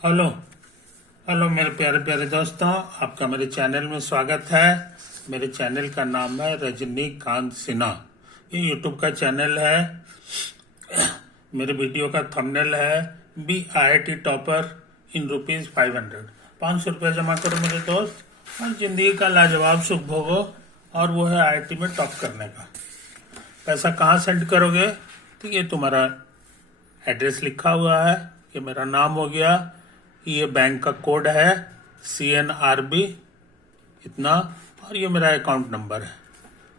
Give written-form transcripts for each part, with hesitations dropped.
Hello. Hello मेरे प्यारे प्यारे दोस्तों, आपका मेरे चैनल में स्वागत है। मेरे चैनल का नाम है रजनीकांत सिन्हा। ये यूट्यूब का चैनल है। मेरे वीडियो का थंबनेल है BIT टॉपर इन ₹500। 500 रुपये जमा करो मेरे दोस्त और जिंदगी का लाजवाब सुख भोगो। और वो है IIT में टॉप करने का। पैसा कहाँ सेंड करोगे? तो ये तुम्हारा एड्रेस लिखा हुआ है, ये मेरा नाम हो गया, ये बैंक का कोड है CNRB इतना, और ये मेरा अकाउंट नंबर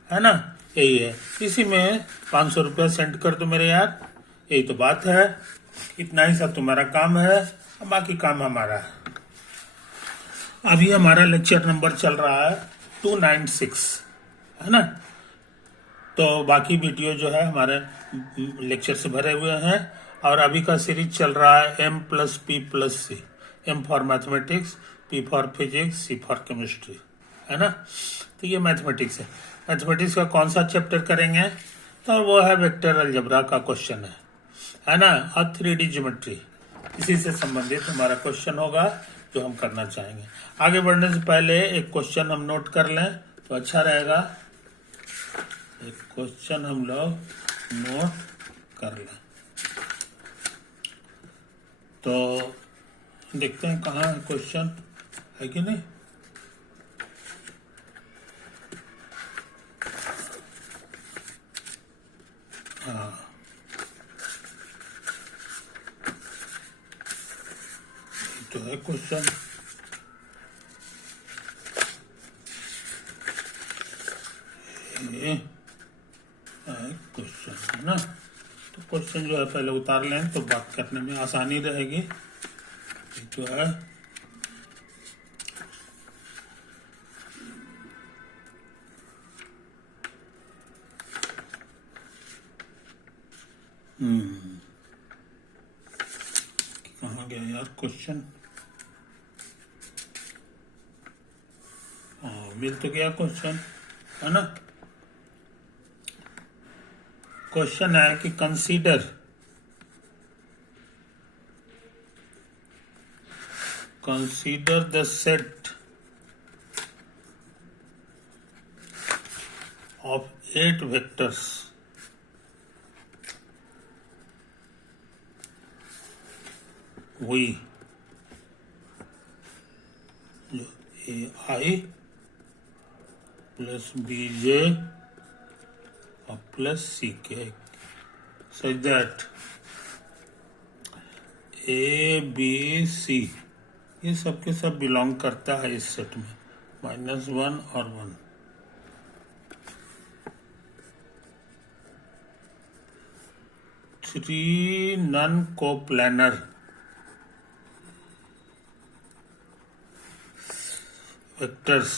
है ना? यही है। इसी में 500 रुपया सेंड कर दो मेरे यार। यही तो बात है। इतना ही सब तुम्हारा काम है और बाकी काम हमारा है। अभी हमारा लेक्चर नंबर चल रहा है 296, है ना? तो बाकी वीडियो जो है हमारे लेक्चर से भरे हुए हैं। और अभी का सीरीज चल रहा है M+P+C। M for mathematics, P for physics, C for chemistry, है ना? तो ये मैथमेटिक्स है। मैथमेटिक्स का कौन सा चैप्टर करेंगे? तो वो है वेक्टर अलजेब्रा का क्वेश्चन है ना? और 3D ज्योमेट्री, इसी से संबंधित हमारा क्वेश्चन होगा जो हम करना चाहेंगे। आगे बढ़ने से पहले एक क्वेश्चन हम नोट कर लें तो अच्छा रहेगा। एक क्वेश्चन हम लोग नोट कर लें तो देखते हैं कहाँ है क्वेश्चन, है कि नहीं? हाँ, तो है क्वेश्चन। ये क्वेश्चन है ना? तो क्वेश्चन जो है पहले उतार लें तो बात करने में आसानी रहेगी। जो है कहाँ गया यार क्वेश्चन? हाँ, मिल तो गया क्वेश्चन, है ना? क्वेश्चन है कि consider the set of 8 vectors V जो AI plus BJ और plus CK such that ABC ये सब के सब बिलोंग करता है इस सेट में, -1 और 1। Three non coplanar vectors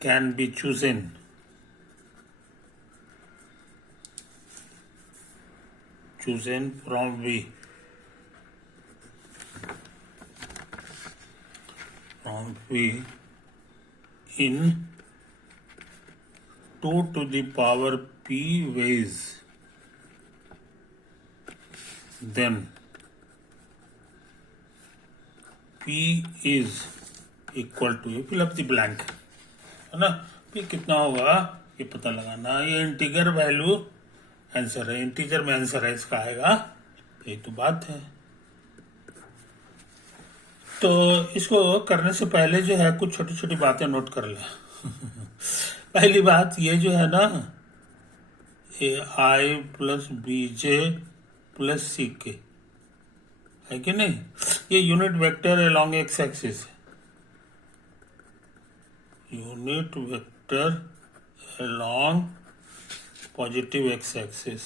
can be chosen from V in 2 to the power P ways, then P is equal to, fill up the blank, है ना? P कितना होगा ये पता लगाना। ये इंटीजर वैल्यू आंसर है, इंटीजर में आंसर है इसका आएगा। यही तो बात है। तो इसको करने से पहले जो है कुछ छोटी छोटी बातें नोट कर ले। पहली बात ये जो है ना, AI plus BJ plus CK, है कि नहीं? ये unit vector along X axis है। Unit vector along positive X axis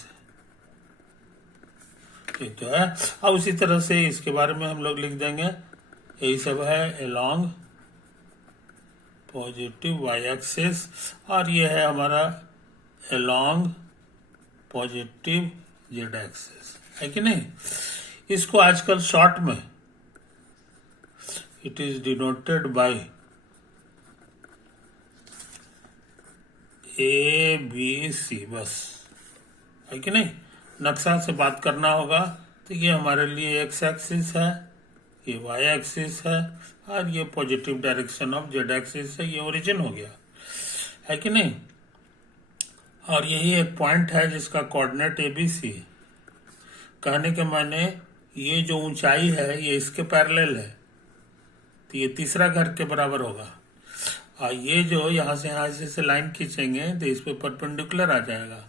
ये तो है। अब उसी तरह से इसके बारे में हम लोग लिख देंगे, यही सब है अलोंग पॉजिटिव वाई एक्सिस, और ये है हमारा अलोंग पॉजिटिव जेड एक्सिस, है कि नहीं? इसको आजकल शॉर्ट में it is denoted by ABC, बस, है कि नहीं? नक्शा से बात करना होगा तो ये हमारे लिए एक्स एक्सिस है, ये वाई एक्सिस है, और ये positive direction of Z axis है, ये ओरिजिन हो गया, है कि नहीं। और यही एक पॉइंट है जिसका कोऑर्डिनेट ABC है। कहने के माने ये जो ऊंचाई है ये इसके पैरेलल है, तो ये तीसरा घर के बराबर होगा। और ये जो यहाँ से लाइन खींचेंगे तो इस पे परपेंडिकुलर आ जाएगा,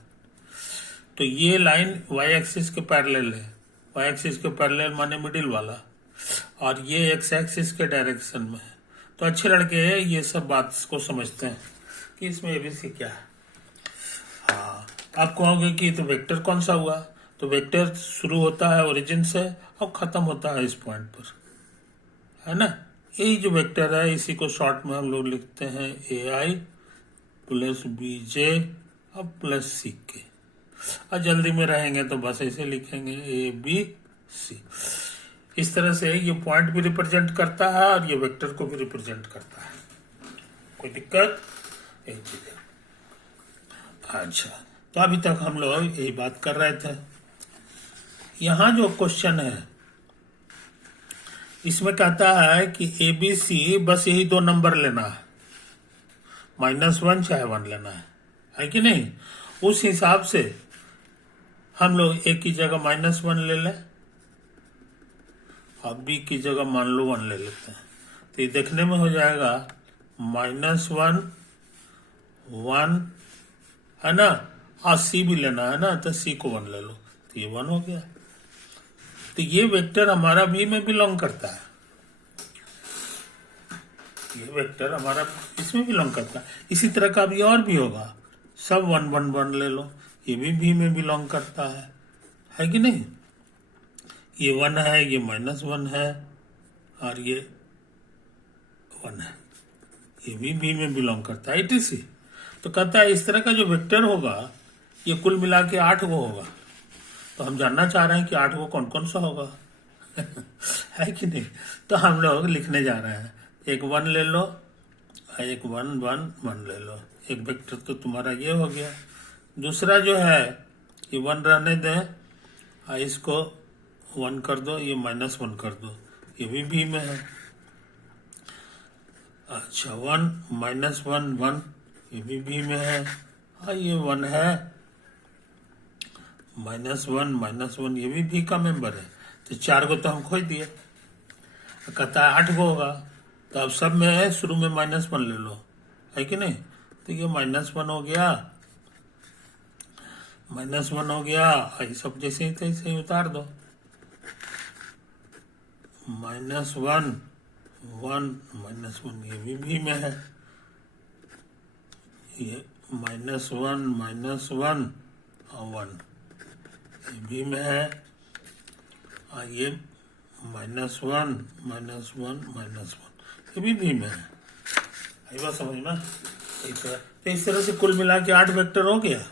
तो ये लाइन वाई एक्सिस के पैरेलल है, वाई एक्सिस के पैरेलल माने मिडिल वाला, और ये एक्स एक्सिस के डायरेक्शन में है। तो अच्छे लड़के ये सब बात को समझते हैं कि इसमें ABC क्या है। हाँ, आप कहोगे कि तो वेक्टर कौन सा हुआ, तो वेक्टर शुरू होता है ओरिजिन से और खत्म होता है इस पॉइंट पर, है ना। यही जो वेक्टर है इसी को शॉर्ट में हम लोग लिखते हैं AI प्लस BJ और प्लस CK, और जल्दी में रहेंगे तो बस ऐसे लिखेंगे ABC। इस तरह से ये पॉइंट भी रिप्रेजेंट करता है और ये वेक्टर को भी रिप्रेजेंट करता है। कोई दिक्कत? एक चीज। अच्छा, तो अभी तक हम लोग यही बात कर रहे थे। यहाँ जो क्वेश्चन है इसमें कहता है कि ABC बस यही 2 नंबर लेना है, -1 चाहे 1 लेना है कि नहीं। उस हिसाब से हम लोग A की जगह -1 ले लें और B की जगह मान लो 1 ले लेते हैं, तो ये देखने में हो जाएगा -1 1, है ना, और C भी लेना है ना, तो C को 1 ले लो, तो ये 1 हो गया। तो ये वेक्टर हमारा B में बिलोंग करता है, ये वेक्टर हमारा इसमें बिलोंग करता है। इसी तरह का भी और भी होगा, सब 1 1 1 ले लो, ये भी B में बिलोंग करता है कि नहीं। ये 1 है, ये -1 है, और ये 1 है, ये भी B में बिलोंग करता है etc। तो कहता है इस तरह का जो वेक्टर होगा ये कुल मिला के 8 गो होगा। तो हम जानना चाह रहे हैं कि 8 गो कौन कौन सा होगा है कि नहीं। तो हम लोग लिखने जा रहे हैं, एक 1 ले लो, एक 1 1 1 ले लो, एक वेक्टर तो तुम्हारा ये हो गया। दूसरा जो है ये 1 रहने दें और इसको 1 कर दो, ये -1 कर दो, ये भी B में है। अच्छा, 1 -1 1, ये भी B में है, और ये 1 है, -1 -1, ये भी B का मेंबर है। तो 4 को तो हम खोज दिए, कहता है 8 गो होगा, तो अब सब में है शुरू में -1 ले लो, है कि नहीं। तो ये -1 हो गया, -1 हो गया, ये सब जैसे ही तैसे ही उतार दो, -1 1 -1, ये भी B में है, ये -1 -1 और 1 ये B में है, और ये -1 -1 -1 ये भी B में है। आई बात समझ में। तो इस तरह से कुल मिला के 8 वेक्टर हो गया,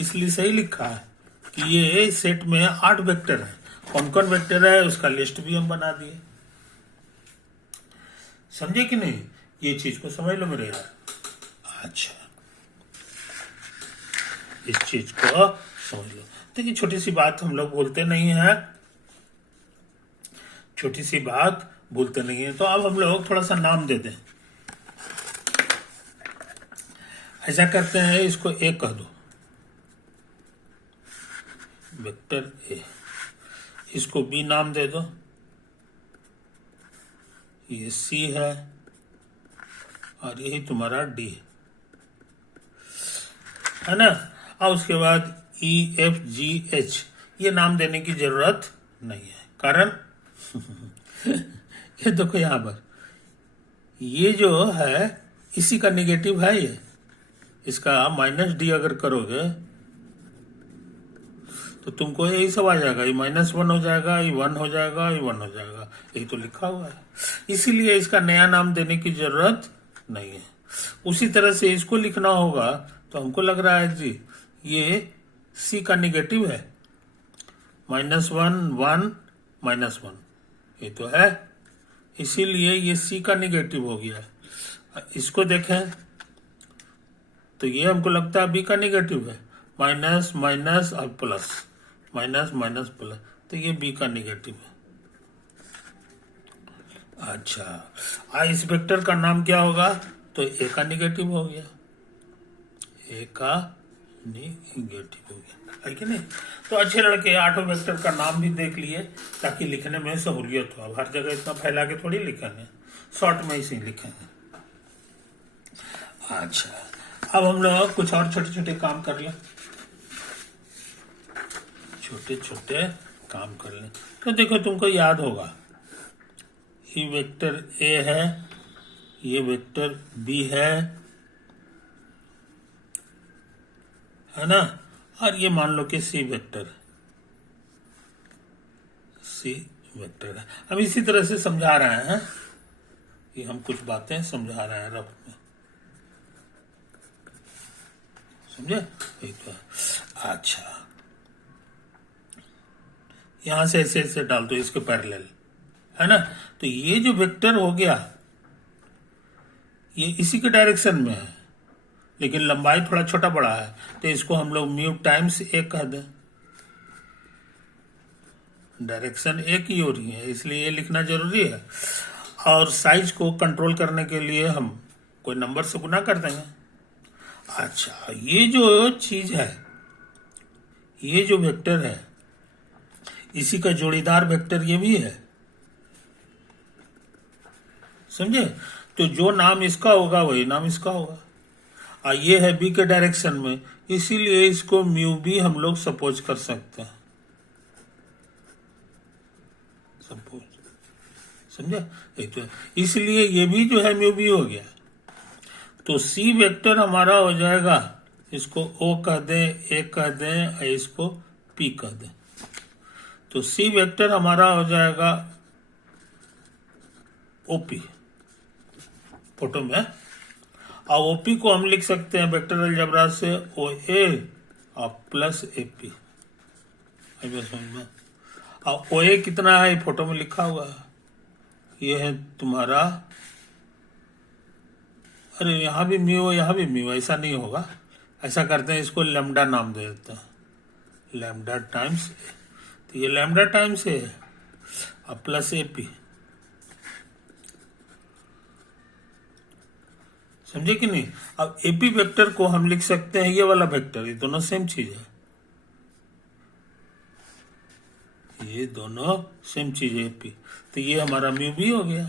इसलिए सही लिखा है कि ये सेट में 8 वेक्टर है। कौन कौन वेक्टर है उसका लिस्ट भी हम बना दिए, समझे कि नहीं। ये चीज को समझ लो मेरे यार। अच्छा, इस चीज को समझ लो। तो ये छोटी सी बात हम लोग भूलते नहीं है, छोटी सी बात भूलते नहीं है। तो अब हम लोग थोड़ा सा नाम दे दें, ऐसा करते हैं, इसको A कह दो, वेक्टर A, इसको B नाम दे दो, ये C है, और यही तुम्हारा D है ना। और उसके बाद E F G H ये नाम देने की जरूरत नहीं है, कारण ये देखो यहाँ पर ये जो है इसी का नेगेटिव है, ये इसका -D अगर करोगे तो तुमको यही सब आ जाएगा, ये -1 हो जाएगा, ये 1 हो जाएगा, ये 1 हो जाएगा, यही तो लिखा हुआ है। इसीलिए इसका नया नाम देने की जरूरत नहीं है। उसी तरह से इसको लिखना होगा, तो हमको लग रहा है जी ये C का नेगेटिव है, -1 1 -1 ये तो है, इसीलिए ये C का नेगेटिव हो गया। इसको देखें तो ये हमको लगता है B का नेगेटिव है, माइनस माइनस और प्लस, माइनस माइनस प्लस, तो ये बी का निगेटिव है। अच्छा, इस वेक्टर का नाम क्या होगा? तो ए का निगेटिव हो गया, ए का निगेटिव हो गया, है कि नहीं? तो अच्छे लड़के, आठों वेक्टर का नाम भी देख लिए ताकि लिखने में सहूलियत हो। अब हर जगह इतना फैला के थोड़ी लिखेंगे, शॉर्ट में इसे लिखेंगे। अच्छा, अब हम लोग कुछ और छोटे छोटे काम कर लें, छोटे छोटे काम कर लें। तो देखो, तुमको याद होगा, ये वेक्टर ए है, ये वेक्टर बी है ना, और ये मान लो कि सी वेक्टर है। हम इसी तरह से समझा रहे हैं कि हम कुछ बातें समझा रहे हैं रफ में, समझे? एक तो अच्छा, यहां से ऐसे ऐसे डाल दो इसके पैरेलल, है ना? तो ये जो वेक्टर हो गया ये इसी के डायरेक्शन में है, लेकिन लंबाई थोड़ा छोटा बड़ा है, तो इसको हम लोग म्यू टाइम्स ए कह दें। डायरेक्शन एक ही हो रही है, इसलिए ये लिखना जरूरी है। और साइज को कंट्रोल करने के लिए हम कोई नंबर से गुना कर देंगे। अच्छा, ये जो चीज है, ये जो वेक्टर है, इसी का जोड़ीदार वेक्टर ये भी है, समझे? तो जो नाम इसका होगा वही नाम इसका होगा। ये है बी के डायरेक्शन में, इसीलिए इसको म्यू बी हम लोग सपोज कर सकते हैं, सपोज, समझे? एक तो इसलिए ये भी जो है म्यू बी हो गया। तो सी वेक्टर हमारा हो जाएगा, इसको ओ कह दें, ए कह दें, और इसको पी कह दें। तो सी वेक्टर हमारा हो जाएगा ओपी फोटो में, और ओपी को हम लिख सकते हैं वेक्टर अलजेब्रा से ओ ए और प्लस ए पी। समझ में? और ओ ए कितना है फोटो में लिखा हुआ है, ये है तुम्हारा, अरे यहाँ भी म्यू है, यहाँ भी म्यू है, ऐसा नहीं होगा। ऐसा करते हैं, इसको लैम्डा नाम दे देते हैं, लैम्डा टाइम्स ए। तो ये लैम्डा टाइम्स ए है और प्लस ए पी, समझे कि नहीं? अब एपी वेक्टर को हम लिख सकते हैं ये वाला वेक्टर, ये दोनों सेम चीज है, ये दोनों सेम चीज है एपी। तो ये हमारा म्यू बी हो गया।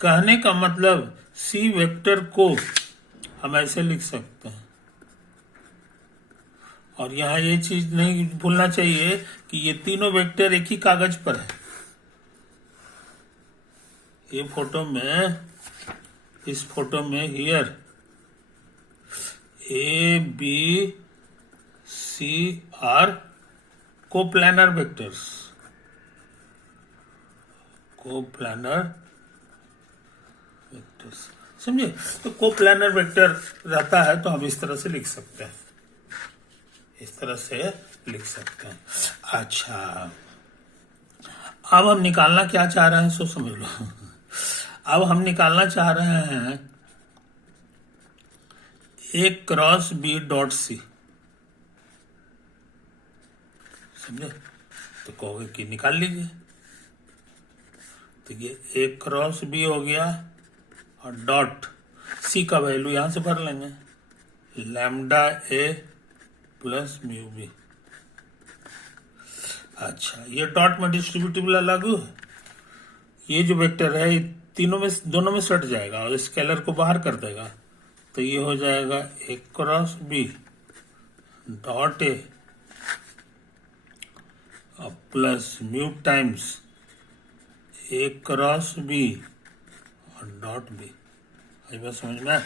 कहने का मतलब सी वेक्टर को हम ऐसे लिख सकते हैं, और यहां ये चीज नहीं भूलना चाहिए कि ये तीनों वेक्टर एक ही कागज पर है। ये फोटो में, इस फोटो में here A B C are coplanar vectors, coplanar vectors, समझे? तो कोप्लानर वेक्टर रहता है तो हम इस तरह से लिख सकते हैं, इस तरह से लिख सकते हैं। अच्छा, अब हम निकालना क्या चाह रहे हैं सो समझ लो। अब हम निकालना चाह रहे हैं ए क्रॉस बी डॉट सी, समझे? तो कहोगे कि निकाल लीजिए। तो ये ए क्रॉस बी हो गया, और डॉट सी का वैल्यू यहां से भर लेंगे, लैम्डा ए प्लस म्यू बी। अच्छा, ये डॉट में डिस्ट्रीब्यूटिव लागू है, ये जो वेक्टर है ये तीनों में, दोनों में सट जाएगा और स्केलर को बाहर कर देगा। तो ये हो जाएगा A cross B dot A plus mu times A cross B और डॉट बी। आई बात समझ में?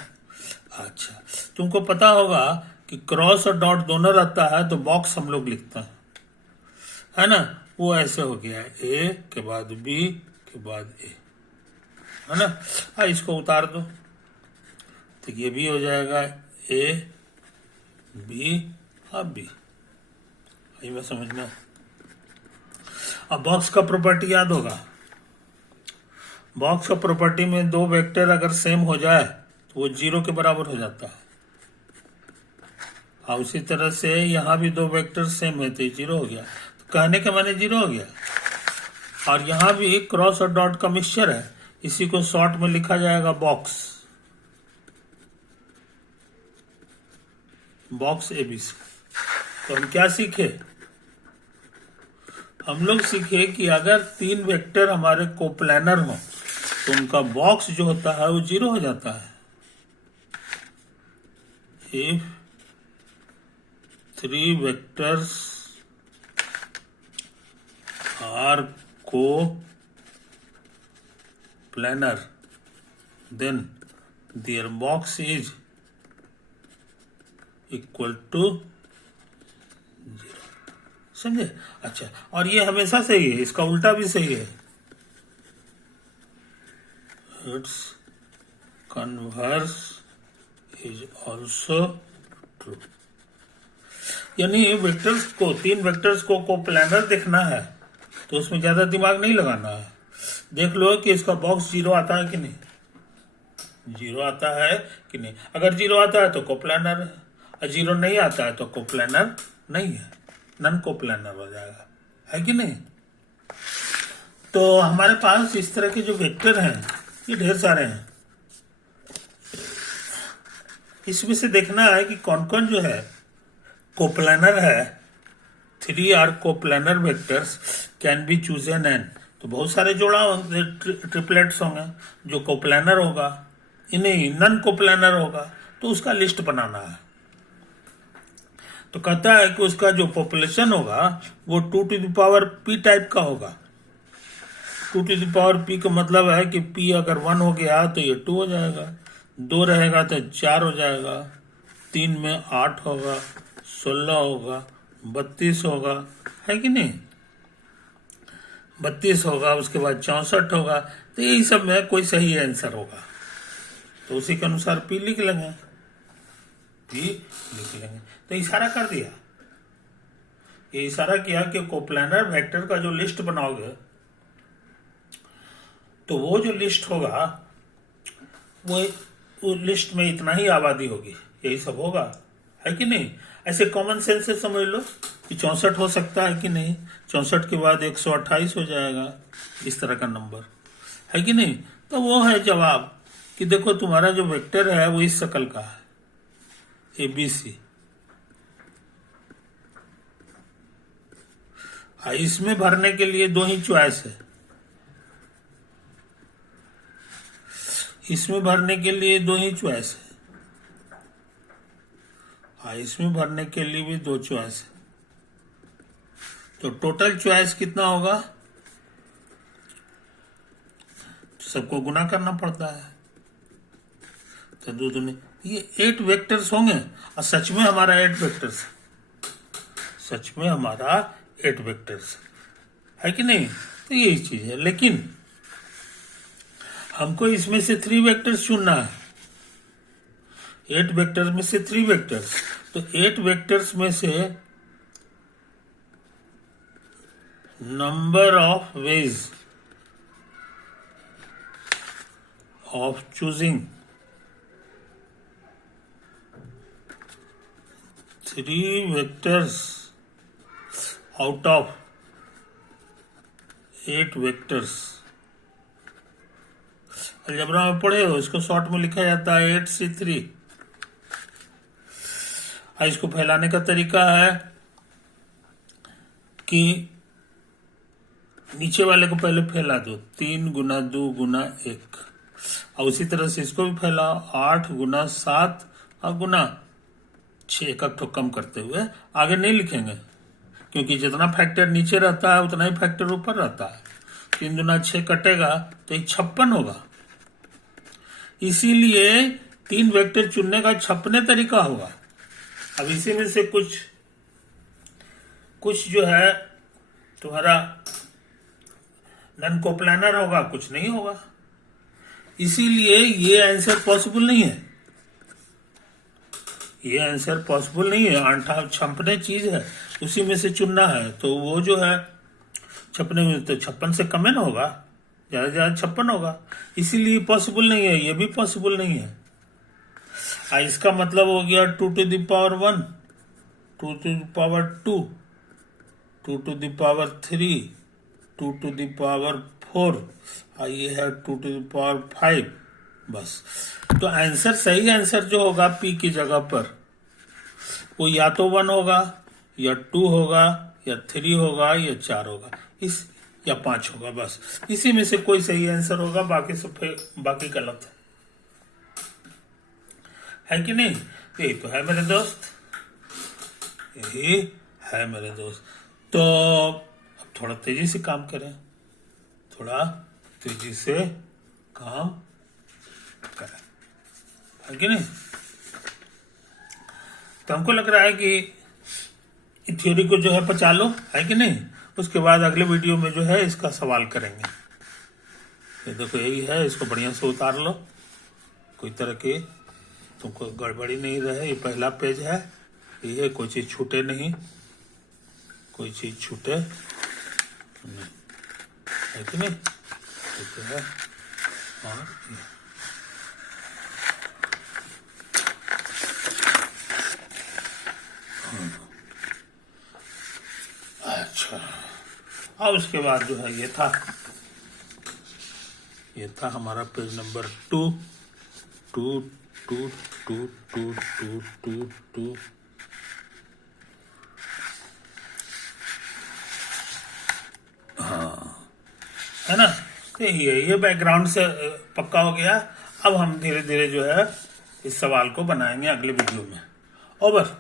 अच्छा, तुमको पता होगा कि क्रॉस और डॉट दोनों रहता है तो बॉक्स हम लोग लिखते हैं, है ना? वो ऐसे हो गया, ए के बाद बी के बाद ए, है ना? इसको उतार दो तो ये भी हो जाएगा ए बी और बी। आई बात समझ में? अब बॉक्स का प्रॉपर्टी याद होगा, बॉक्स का प्रॉपर्टी में दो वेक्टर अगर सेम हो जाए तो वो जीरो के बराबर हो जाता है, और उसी तरह से यहाँ भी दो वेक्टर सेम है तो जीरो हो गया, तो कहने के माने जीरो हो गया। और यहाँ भी क्रॉस और डॉट का मिक्सचर है, इसी को शॉर्ट में लिखा जाएगा बॉक्स, बॉक्स एबीसी। तो हम क्या सीखे, हम लोग सीखे कि अगर तीन वेक्टर हमारे कोप्लानर हो तो उनका बॉक्स जो होता है वो जीरो हो जाता है। If three vectors are co-planar then their box is equal to zero. समझे? अच्छा, और ये हमेशा सही है, इसका उल्टा भी सही है, it's converse is also true. यानी वेक्टर्स को, तीन वेक्टर्स को कोप्लानर देखना है तो उसमें ज्यादा दिमाग नहीं लगाना है। देख लो कि इसका बॉक्स जीरो आता है कि नहीं, जीरो आता है कि नहीं। अगर जीरो आता है तो कोप्लानर है, और जीरो नहीं आता है तो कोप्लानर नहीं है, नन कोप्लानर हो जाएगा, है कि नहीं। तो हमारे पास इस तरह के जो वेक्टर हैं ये ढेर सारे हैं, इसमें से देखना है कि कौन कौन जो है कोप्लानर है। Three are coplanar vectors can be chosen एन, तो बहुत सारे जोड़ा होंगे, ट्रिपलेट्स होंगे जो कोप्लानर होगा, इन्हें नन कोप्लानर होगा, तो उसका लिस्ट बनाना है। तो कहता है कि उसका जो पॉपुलेशन होगा वो 2 to the power p type का होगा। 2 to the power p का मतलब है कि p अगर 1 हो गया तो ये 2 हो जाएगा, 2 रहेगा तो 4 हो जाएगा, 3 में 8 होगा, 16 होगा, 32 होगा, है कि नहीं, 32 होगा, उसके बाद 64 होगा। तो यही सब में कोई सही आंसर होगा, तो उसी के अनुसार पी लिख लेंगे, पी लिख लेंगे। तो इशारा कर दिया, ये इशारा किया कि कोप्लानर वेक्टर का जो लिस्ट बनाओगे तो वो जो लिस्ट होगा वो लिस्ट में इतना ही आबादी होगी, यही सब होगा, है कि नहीं। ऐसे कॉमन सेंस से समझ लो कि 64 हो सकता है कि नहीं, 64 के बाद 128 हो जाएगा, इस तरह का नंबर, है कि नहीं। तो वो है जवाब कि देखो तुम्हारा जो वेक्टर है वो इस शक्ल का है, ABC। इसमें भरने के लिए दो ही चॉइस है, इसमें भरने के लिए दो ही चॉइस है, इसमें भरने के लिए भी दो चॉइस है। तो टोटल चॉइस कितना होगा, सबको गुना करना पड़ता है, तो दो दूनी ये 8 वेक्टर्स होंगे, और सच में हमारा 8 वेक्टर्स, सच में हमारा 8 वेक्टर्स है कि नहीं। तो यही चीज है, लेकिन हमको इसमें से 3 वेक्टर्स चुनना है, 8 वेक्टर्स में से 3 वेक्टर्स। तो 8 वेक्टर्स में से number of ways of choosing 3 vectors out of 8 vectors. Algebra में पढ़े हो, इसको शॉर्ट में लिखा जाता है 8C3। इसको फैलाने का तरीका है कि नीचे वाले को पहले फैला दो, 3 गुना 2 गुना 1, और उसी तरह से इसको भी फैलाओ, 8 गुना 7 और गुना 6, एक ठो कम करते हुए। आगे नहीं लिखेंगे क्योंकि जितना फैक्टर नीचे रहता है उतना ही फैक्टर ऊपर रहता है। 3 गुना 6 कटेगा तो ये 56 होगा, इसीलिए 3 वेक्टर चुनने का 56 तरीका होगा। अब इसी में से कुछ जो है तुम्हारा नन कोप्लानर होगा, कुछ नहीं होगा, इसीलिए ये आंसर पॉसिबल नहीं है, ये आंसर पॉसिबल नहीं है। अंठा छपने चीज है, उसी में से चुनना है, तो वो जो है छपने में तो 56 से कम है ना होगा, ज्यादा से ज्यादा 56 होगा, इसीलिए पॉसिबल नहीं है, ये भी पॉसिबल नहीं है। इसका मतलब हो गया 2 to the power 1 2 to the power 2, 2 to the power 3, 2 to the power 4 और ये है 2 to the power 5। बस तो आंसर, सही आंसर जो होगा p की जगह पर वो या तो 1 होगा या 2 होगा या 3 होगा या 4 होगा, इस या 5 होगा। बस इसी में से कोई सही आंसर होगा, बाकी सब बाकी गलत है कि नहीं। यही तो है मेरे दोस्त, यही है मेरे दोस्त। तो अब थोड़ा तेजी से काम करें, थोड़ा तेजी से काम करें, है कि नहीं। तो हमको लग रहा है कि थ्योरी को जो है पचा लो, है कि नहीं। उसके बाद अगले वीडियो में जो है इसका सवाल करेंगे। ये देखो यही है, इसको बढ़िया से उतार लो, कोई तरह की तुमको गड़बड़ी नहीं रहे। ये पहला पेज है, ये कोई चीज छूटे नहीं, कोई चीज छूटे नहीं, है कि नहीं। ये तो है। और अच्छा, अब उसके बाद जो है ये था हमारा पेज नंबर 2 2 2 2 2 2 2 2। हाँ, है ना। यही है, ये बैकग्राउंड से पक्का हो गया। अब हम धीरे धीरे जो है इस सवाल को बनाएंगे अगले वीडियो में। ओवर।